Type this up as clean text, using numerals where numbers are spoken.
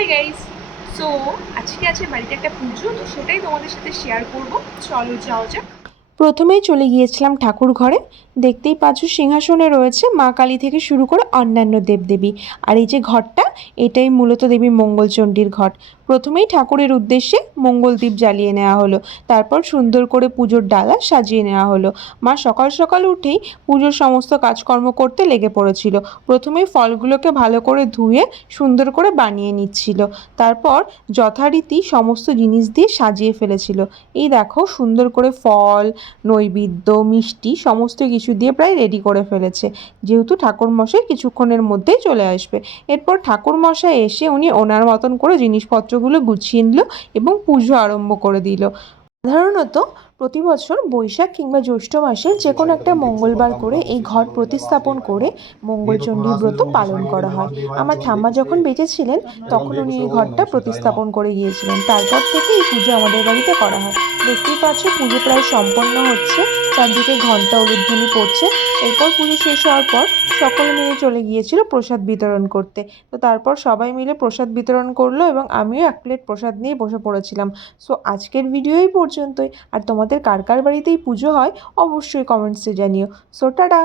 Hi guys. So আজকে আছে বাড়িতে একটা পুজো, তো সেটাই তোমাদের সাথে শেয়ার করব। চলো যাও যাক। প্রথমেই চলে গিয়েছিলাম ঠাকুর ঘরে। দেখতেই পাচ্ছ সিংহাসনে রয়েছে মা কালী থেকে শুরু করে অন্যান্য দেবদেবী। আর এই যে ঘরটা, এটাই মূলত দেবী মঙ্গলচণ্ডীর ঘট। প্রথমেই ঠাকুরের উদ্দেশ্যে মঙ্গলদীপ জ্বালিয়ে নেওয়া হলো। তারপর সুন্দর করে পুজোর ডালা সাজিয়ে নেওয়া হলো। মা সকাল সকাল উঠেই পুজোর সমস্ত কাজকর্ম করতে লেগে পড়েছিল। প্রথমেই ফলগুলোকে ভালো করে ধুয়ে সুন্দর করে বানিয়ে নিচ্ছিল। তারপর যথারীতি সমস্ত জিনিস দিয়ে সাজিয়ে ফেলেছিল। এই দেখো সুন্দর করে ফল, নৈবেদ্য, মিষ্টি সমস্ত কিছু দিয়ে প্রায় রেডি করে ফেলেছে, যেহেতু ঠাকুরমশাই কিছুক্ষণের মধ্যেই চলে আসবে। এরপর ঠাকুরমশাই এসে উনি ওনার মতন করে জিনিসপত্রগুলো গুছিয়ে নিল এবং পুজো আরম্ভ করে দিল। সাধারণত প্রতি বছর বৈশাখ কিংবা জ্যৈষ্ঠ মাসের যে কোনো একটা মঙ্গলবার করে এই ঘট প্রতিস্থাপন করে মঙ্গলচণ্ডী ব্রত পালন করা হয়। আমার ঠাম্মা যখন বেঁচে ছিলেন তখন উনি এই ঘরটা প্রতিস্থাপন করে গিয়েছিলেন। তারপর থেকে এই পুজো আমাদের বাড়িতে করা হয়। দেখতেই পাচ্ছ পুজো প্রায় সম্পন্ন হচ্ছে, চারদিকে ঘন্টা উলুধ্বনি পড়ছে। এরপর পুজো শেষ হওয়ার পর সকলে মিলে চলে গিয়েছিল প্রসাদ বিতরণ করতে। তো তারপর সবাই মিলে প্রসাদ বিতরণ করলো এবং আমিও এক প্লেট প্রসাদ নিয়ে বসে পড়েছিলাম। সো আজকের ভিডিও এই পর্যন্তই। আর তোমাদের কার কার বাড়িতেই পুজো হয় অবশ্যই কমেন্টসে জানিও। So tata.